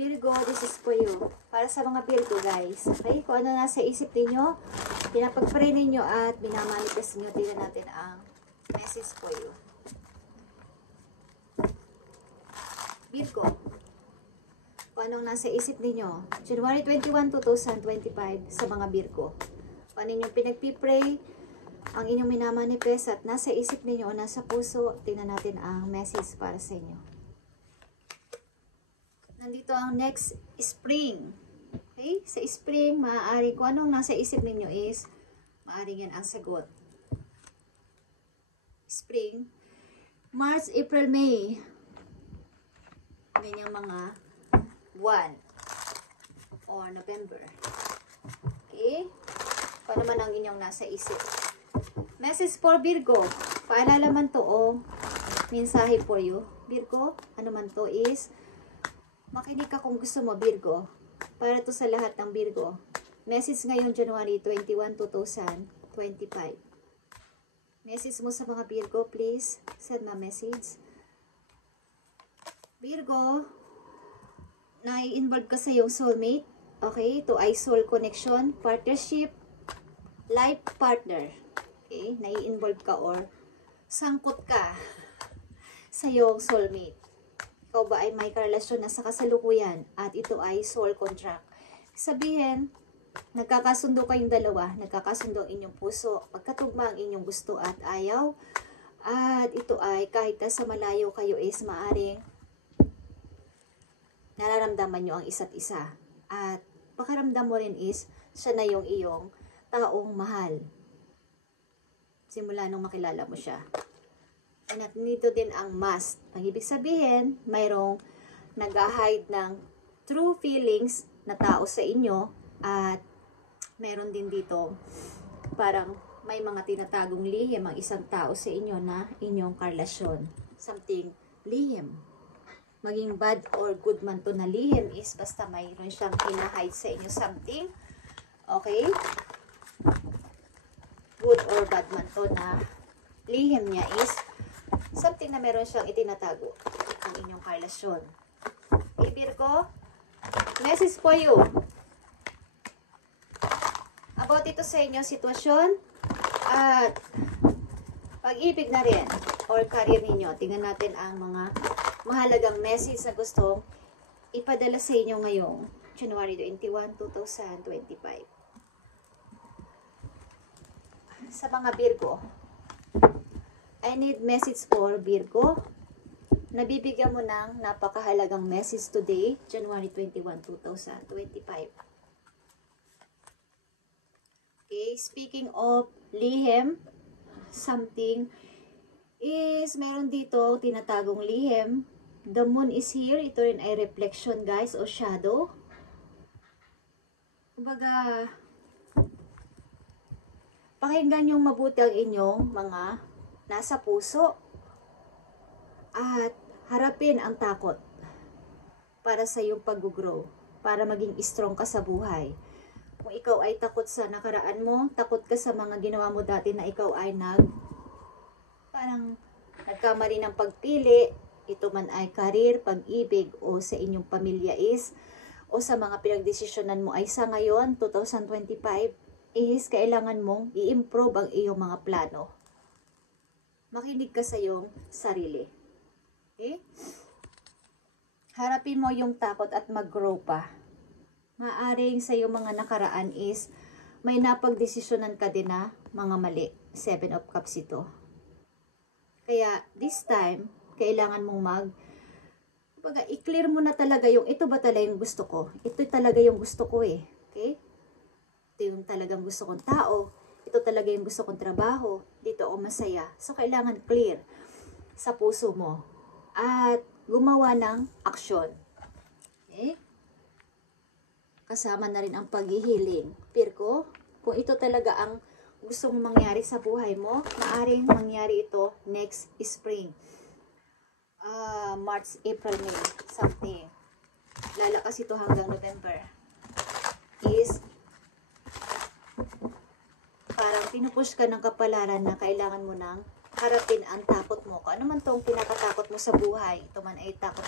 Virgo, this is for you. Para sa mga Virgo, guys. Okay? Kung ano nasa isip ninyo, pinapag-pray ninyo at minamanifest ninyo. Tingnan natin ang message for you. Virgo. Kung anong nasa isip ninyo. January 21, 2025 sa mga Virgo. Kung ano yung pinagpipray, ang inyong minamanifest at nasa isip ninyo o nasa puso, tingnan natin ang message para sa inyo. Nandito ang next spring. Okay? Sa spring, maaari kung anong nasa isip ninyo is, maaari yan ang sagot. Spring, March, April, May. Ganyang mga buwan. Or November. Okay? Kung naman ang inyong nasa isip. Message for Virgo. Paalala man to o mensahe for you. Virgo, ano man to is, makinig ka kung gusto mo, Virgo. Para to sa lahat ng Virgo. Message ngayon, January 21, 2025. Message mo sa mga Virgo, please. Send my message. Virgo, nai-involve ka sa iyong soulmate. Okay? To ay soul connection, partnership, life partner. Okay? Nai-involve ka or sangkot ka sa iyong soulmate. Ikaw ba ay may karelasyon na sa kasalukuyan at ito ay soul contract. Sabihin, nagkakasundo kayong dalawa, nagkakasundo ang inyong puso, pagkatugma ang inyong gusto at ayaw. At ito ay kahit sa malayo kayo is maaring nararamdaman nyo ang isa't isa. At pakaramdam mo rin is siya na yung iyong taong mahal. Simula nung makilala mo siya. At nito din ang must. Ang ibig sabihin, mayroong nag-hide ng true feelings na tao sa inyo at mayroon din dito parang may mga tinatagong lihim ang isang tao sa inyo na inyong karelasyon. Something lihim. Maging bad or good man to na lihim is basta mayroon siyang hinahide sa inyo something. Okay? Good or bad man to na lihim niya is something na meron siyang itinatago ang inyong karelasyon. Okay, Virgo? Message for you. About ito sa inyong sitwasyon at pag-ibig na rin or career ninyo. Tingnan natin ang mga mahalagang message na gustong ipadala sa inyo ngayong January 21, 2025. Sa mga Virgo, I need message for Virgo. Nabibigyan mo ng napakahalagang message today, January 21, 2025. Okay, speaking of lihim, something is meron dito tinatagong lihim. The moon is here. Ito rin ay reflection, guys, o shadow. Kumbaga, pakinggan yung mabuti ang inyong mga nasa puso at harapin ang takot para sa iyong pag-grow, para maging strong ka sa buhay. Kung ikaw ay takot sa nakaraan mo, takot ka sa mga ginawa mo dati na ikaw ay parang nagkamali ng pagpili, ito man ay career, pag-ibig o sa inyong pamilya is, o sa mga pinagdesisyonan mo ay sa ngayon, 2025, is kailangan mong i-improve ang iyong mga plano. Makinig ka sa iyong sarili. Okay? Harapin mo yung takot at mag-grow pa. Maaring sa iyong mga nakaraan is may napagdesisyonan ka din na mga mali. 7 of Cups ito. Kaya this time, kailangan mong i-clear mo na talaga yung ito ba talaga yung gusto ko? Ito talaga yung gusto ko eh. Okay? Ito yung talagang gusto kong tao. Ito talaga yung gusto kong trabaho. Dito ako masaya. So, kailangan clear sa puso mo. At gumawa ng aksyon. Okay? Kasama na rin ang paghihiling. Virgo, kung ito talaga ang gusto mong mangyari sa buhay mo, maaring mangyari ito next spring. March, April, May. Something. Lalakas ito hanggang November. Is parang pinupush ka ng kapalaran na kailangan mo nang harapin ang takot mo. Kung ano man itong kinakatakot mo sa buhay, ito man ay takot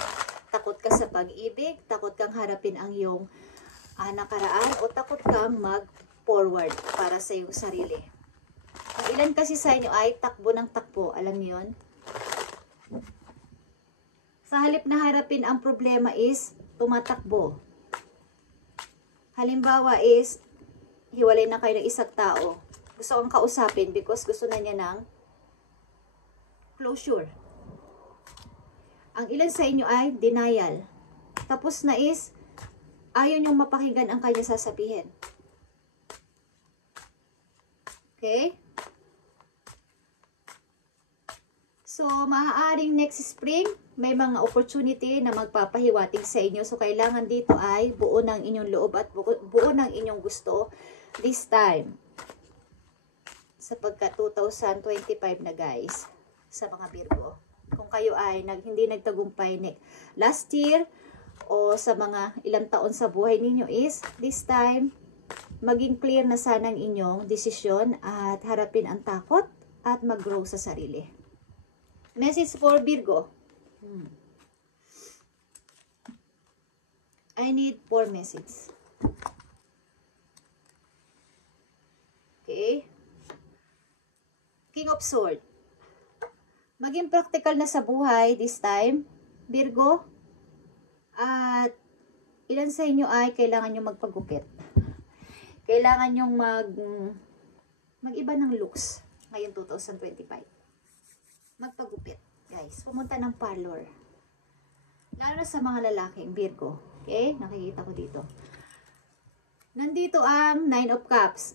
Takot ka sa pag-ibig, takot kang harapin ang iyong nakaraan, o takot kang mag-forward para sa iyong sarili. Ang ilan kasi sa inyo ay takbo ng takbo, alam niyo yun? Sa halip na harapin ang problema is tumatakbo. Halimbawa is, hiwalay na kayo ng isang tao. Gusto kang kausapin because gusto na niya ng closure. Ang ilan sa inyo ay denial. Tapos na is, ayaw niyong mapakinggan ang kanya sasabihin. Okay? So, maaaring next spring, may mga opportunity na magpapahiwatig sa inyo. So, kailangan dito ay buo ng inyong loob at buo ng inyong gusto this time. Sapagkat 2025 na guys, sa mga Virgo. Kung kayo ay hindi nagtagumpay last year o sa mga ilang taon sa buhay ninyo is, this time, maging clear na sana ang inyong desisyon at harapin ang takot at mag-grow sa sarili. Message for Virgo. I need 4 messages. Okay. King of Swords. Maging practical na sa buhay this time, Virgo. At ilan sa inyo ay kailangan nyo magpagupit. Kailangan nyo mag-iba ng looks ngayon 2025. Magpagupit, guys. Pumunta ng parlor. Lalo na sa mga lalaking Virgo. Okay? Nakikita ko dito. Nandito ang 9 of Cups.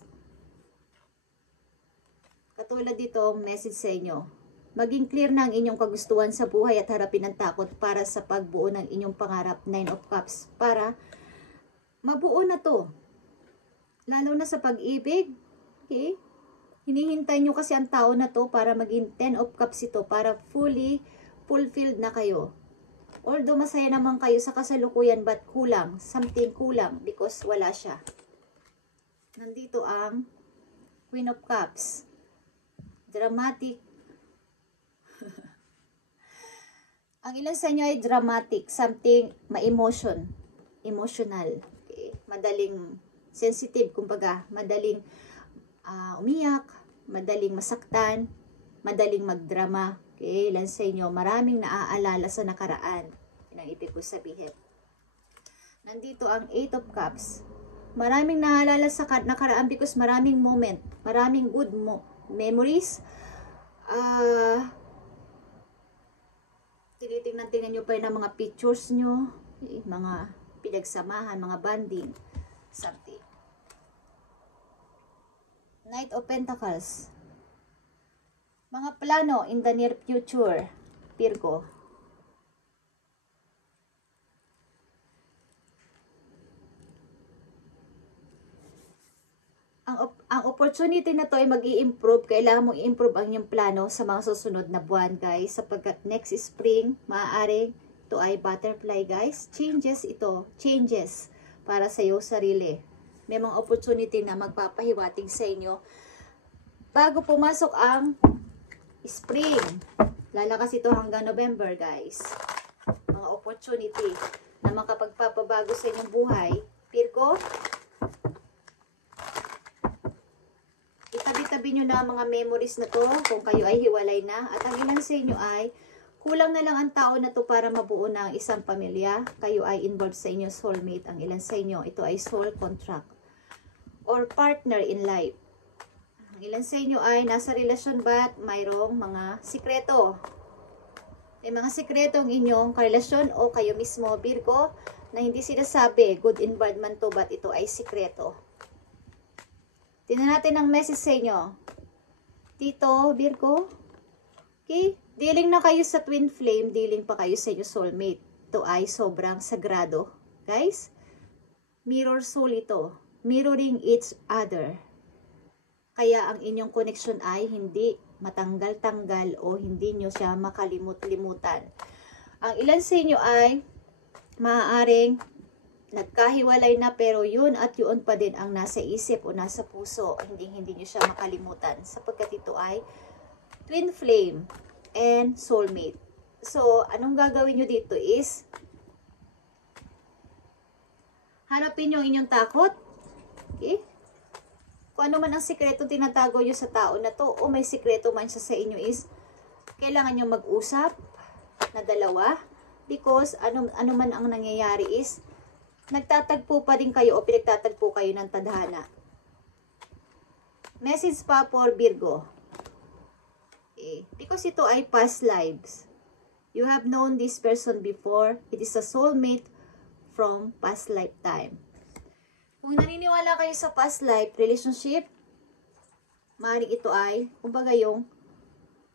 Katulad dito, message sa inyo. Maging clear na ang inyong kagustuhan sa buhay at harapin ang takot para sa pagbuo ng inyong pangarap, 9 of Cups. Para mabuo na to. Lalo na sa pag-ibig. Okay? Hinihintay nyo kasi ang tao na to para maging 10 of Cups ito, para fully fulfilled na kayo. Although masaya naman kayo sa kasalukuyan, but kulang, something kulang because wala siya. Nandito ang Queen of Cups. Dramatic. Ang ilan sa inyo ay dramatic, something ma-emotional. Okay? Madaling sensitive, kumbaga, madaling umiyak, madaling masaktan, madaling magdrama. Okay, ilan sa inyo, maraming naaalala sa nakaraan. Yun ang ibig ko sabihin. Nandito ang 8 of Cups. Maraming naaalala sa nakaraan because maraming moment, maraming good memories. Tinitingnan nyo pa yun ang mga pictures nyo, mga pinagsamahan, mga bonding, something. Knight of Pentacles. Mga plano in the near future, Virgo. Ang opportunity na to ay mag-i-improve. Kailangan mong i-improve ang iyong plano sa mga susunod na buwan, guys. Sapagkat next spring, maaaring ito ay butterfly, guys. Changes ito. Changes para sa iyong sarili. May mga opportunity na magpapahiwatig sa inyo bago pumasok ang spring. Lalakas ito hanggang November, guys. Mga opportunity na makapagpapabago sa inyong buhay. Virgo, itabi-tabi nyo na mga memories na to kung kayo ay hiwalay na. At ang ilan sa inyo ay kulang na lang ang tao na to para mabuo na ang isang pamilya. Kayo ay involved sa inyong soulmate. Ang ilan sa inyo, ito ay soul contract or partner in life. Ang ilan sa inyo ay nasa relasyon ba't mayroong mga sikreto. May mga sikreto ang inyong karelasyon o kayo mismo, Virgo, na hindi sinasabi. Good and bad man to, but ito ay sikreto. Tingnan natin ang message sa inyo. Dito, Virgo. Okay? Dealing na kayo sa twin flame, dealing pa kayo sa inyong soulmate. Ito ay sobrang sagrado. Guys, mirror soul ito. Mirroring each other. Kaya ang inyong connection ay hindi matanggal-tanggal o hindi nyo siya makalimut-limutan. Ang ilan sa inyo ay maaaring nagkahiwalay na pero yun at yun pa din ang nasa isip o nasa puso. Hindi nyo siya makalimutan sapagkat ito ay twin flame and soulmate. So, anong gagawin nyo dito is Harapin yung inyong takot. Okay? Kung ano man ang sikreto tinatago nyo sa tao na to, o may sikreto man siya sa inyo is, kailangan nyo mag-usap na dalawa. Because ano man ang nangyayari is, nagtatagpo pa rin kayo o pinagtatagpo kayo ng tadhana. Message pa for Virgo. Okay. Because ito ay past lives. You have known this person before. It is a soulmate from past lifetime. Kung naniniwala kayo sa past life relationship, maaaring ito ay, kumbaga yung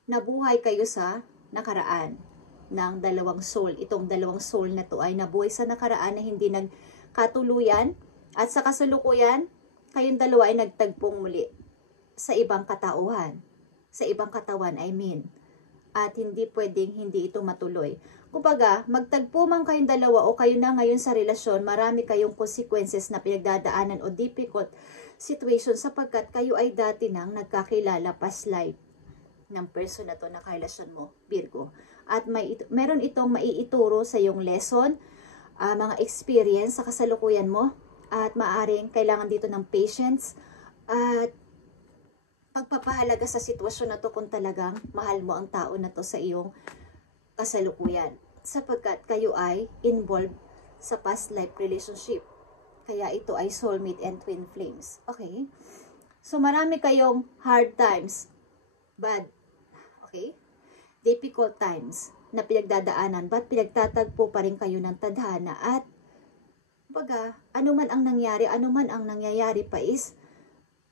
nabuhay kayo sa nakaraan ng dalawang soul. Itong dalawang soul na to ay nabuhay sa nakaraan na hindi nagkatuluyan at sa kasalukuyan, kayong dalawa ay nagtagpong muli sa ibang katauhan. Sa ibang katawan, I mean. At hindi pwedeng hindi ito matuloy. Kumbaga, magtagpo man kayong dalawa o kayo na ngayon sa relasyon, marami kayong consequences na pinagdadaanan o difficult situation sapagkat kayo ay dati nang nagkakilala past life ng person na to na karelasyon mo, Virgo. At meron itong maiituro sa iyong lesson, mga experience sa kasalukuyan mo, at maaaring kailangan dito ng patience at pagpapahalaga sa sitwasyon na to kung talagang mahal mo ang tao na to sa iyong kasalukuyan. Sapagkat kayo ay involved sa past life relationship. Kaya ito ay soulmate and twin flames. Okay? So marami kayong hard times, bad, okay? Difficult times na pinagdadaanan, but pinagtatagpo pa rin kayo ng tadhana at baga, ano man ang nangyayari pa is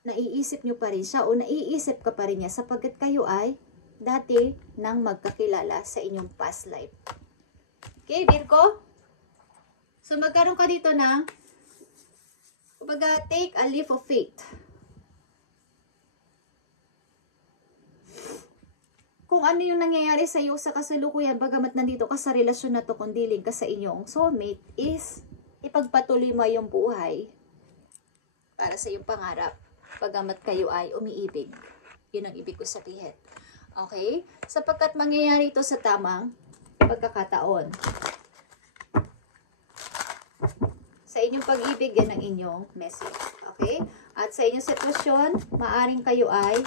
naiisip nyo pa rin siya o naiisip ka pa rin niya sapagkat kayo ay dati nang magkakilala sa inyong past life. Okay, Virgo? So, magkaroon ka dito ng, kumbaga, take a leap of faith. Kung ano yung nangyayari sa iyo sa kasalukuyan, bagamat nandito ka sa relasyon na to, kung diling ka sa inyong soulmate, is ipagpatuloy mo yung buhay para sa iyong pangarap. Bagamat kayo ay umiibig. Yun ang ibig ko sabihin. Okay? Sapagkat mangyayari ito sa tamang pagkakataon. Sa inyong pag-ibig, yan ang inyong message. Okay? At sa inyong sitwasyon, maaring kayo ay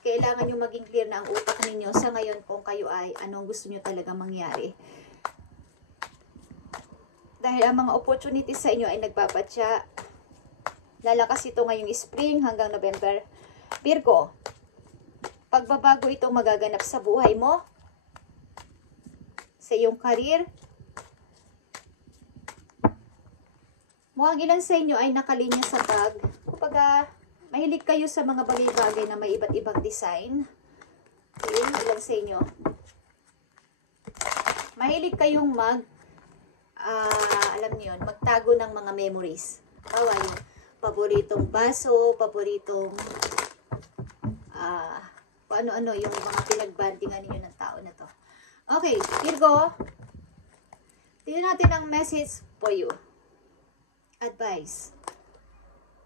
kailangan nyo maging clear na ang utak ninyo sa ngayon kung kayo ay anong gusto nyo talaga mangyari. Dahil ang mga opportunities sa inyo ay nagpapatsya. Lalakas ito ngayong spring hanggang November. Virgo, pagbabago itong magaganap sa buhay mo, sa iyong career. Mukhang ilan sa inyo ay nakalinya sa kumbaga, mahilig kayo sa mga bagay-bagay na may iba't ibang design. Okay, ilan sa inyo. Mahilig kayong alam niyo yun, magtago ng mga memories. Yung paboritong baso, paboritong kung ano-ano yung mga pinagbandingan niyo ng tao na to. Okay, Virgo, tingnan natin ang message for you. Advice.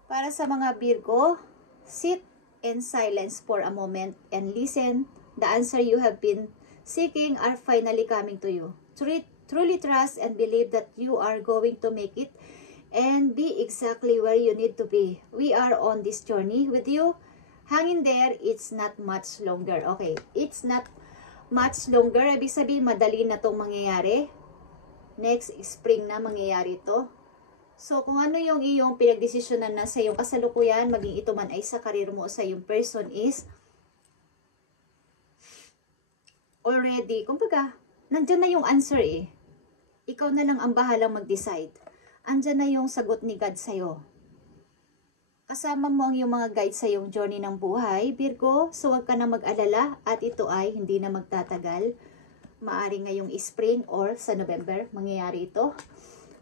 Para sa mga Virgo, sit in silence for a moment and listen. The answer you have been seeking are finally coming to you. Truly trust and believe that you are going to make it and be exactly where you need to be. We are on this journey with you. Hang in there, it's not much longer. Okay, it's not much longer. Ibig sabihin, madali na itong mangyayari. Next spring na mangyayari ito. So, kung ano yung iyong pinagdesisyonan na sa iyong kasalukuyan, maging ito man ay sa karir mo o sa iyong person is already, kumbaga, nandyan na yung answer eh. Ikaw na lang ang bahalang mag-decide. Andyan na yung sagot ni God sa'yo. Kasama mo ang iyong mga guide sa iyong journey ng buhay, Virgo, so huwag ka na mag-alala at ito ay hindi na magtatagal. Maaring ngayong spring or sa November, mangyayari ito.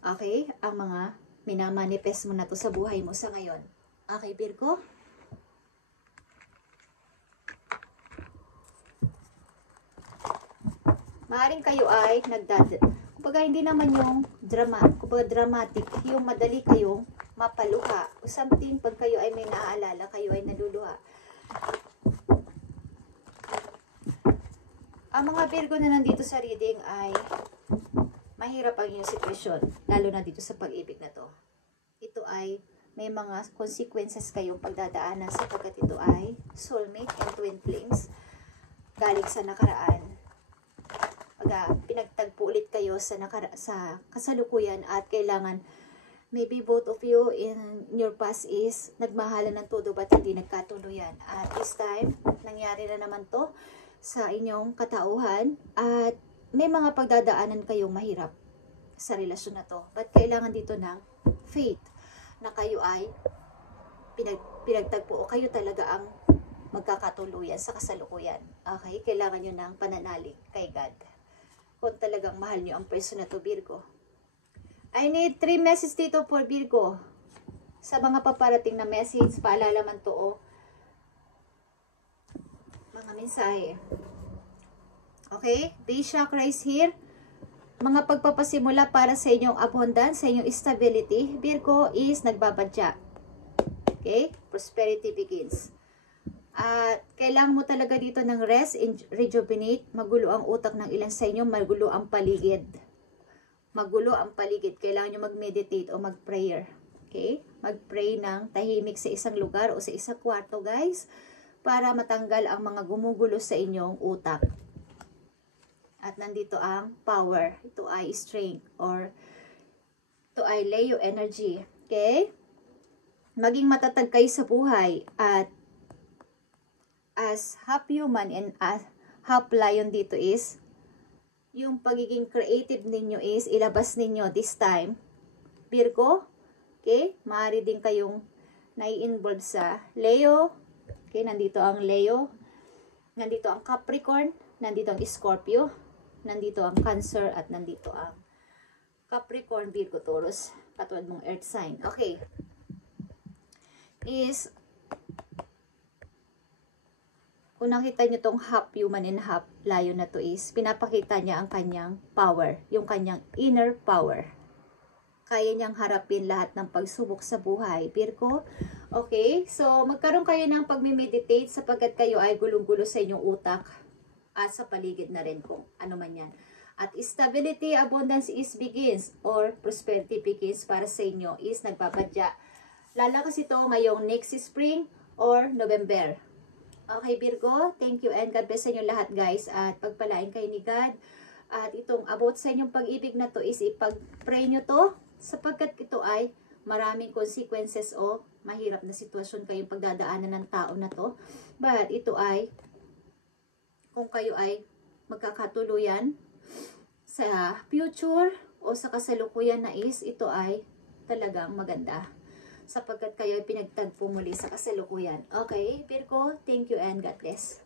Okay, ang mga minamanifest mo na to sa buhay mo sa ngayon. Okay, Virgo? Maaring kayo ay kumbaga hindi naman yung dramatic, yung madali kayong mapaluha. O something, pag kayo ay may naaalala, kayo ay naluluha. Ang mga Virgo na nandito sa reading ay mahirap ang iyong sitwasyon, lalo na dito sa pag-ibig na to. Ito ay may mga consequences kayong pagdadaanan sapagkat ito ay soulmate and twin flames galing sa nakaraan. Pinagtagpo ulit kayo sa kasalukuyan at kailangan maybe both of you in your past is nagmahalan ng todo ba't hindi nagkatuluyan. At this time, nangyari na naman to sa inyong katauhan at may mga pagdadaanan kayong mahirap sa relasyon na to. But kailangan dito ng faith na kayo ay pinagtagpo o kayo talaga ang magkakatuluyan sa kasalukuyan. Okay? Kailangan nyo ng pananalig kay God. Kung talagang mahal nyo ang person na to, Virgo. I need 3 messages dito for Virgo. Sa mga paparating na message, paalala man to o mga mensahe. Okay? Base chakra is here. Mga pagpapasimula para sa inyong abundance, sa inyong stability. Virgo is nagbabadya. Okay? Prosperity begins. At kailangan mo talaga dito ng rest and rejuvenate. Magulo ang utak ng ilan sa inyo, magulo ang paligid. Magulo ang paligid. Kailangan nyo mag-meditate o mag-prayer. Okay? Mag-pray ng tahimik sa isang lugar o sa isang kwarto, guys, para matanggal ang mga gumugulo sa inyong utak. At nandito ang power. Ito ay strength or ito ay Leo energy. Okay? Maging matatag kayo sa buhay at as half human and as half lion dito is yung pagiging creative ninyo is ilabas ninyo this time. Virgo, okay? Maaari din kayong nai-involve sa Leo. Okay, nandito ang Leo. Nandito ang Capricorn. Nandito ang Scorpio. Nandito ang Cancer. At nandito ang Capricorn, Virgo, Taurus. Katulad mong earth sign. Okay. Is kung nakita nyo tong half human and half lion na to is, pinapakita niya ang kanyang power, yung kanyang inner power. Kaya niyang harapin lahat ng pagsubok sa buhay. Virgo, okay? So, magkaroon kayo ng pagme-meditate sapagkat kayo ay gulong-gulo sa inyong utak at sa paligid na rin kung ano man yan. At stability, abundance is begins or prosperity begins para sa inyo is nagbabadya. Lalakas ito ngayong next spring or November. Okay, Virgo, thank you and God bless sa inyo lahat, guys. At pagpalain kayo ni God. At itong about sa inyong pag-ibig na to is ipag-pray nyo to sapagkat ito ay maraming consequences o mahirap na sitwasyon kayong pagdadaanan ng tao na to. But ito ay, kung kayo ay magkakatuluyan sa future o sa kasalukuyan na is, ito ay talagang maganda. Sapagkat kayo ay pinagtagpo muli sa kasalukuyan. Okay, Virgo, thank you and God bless.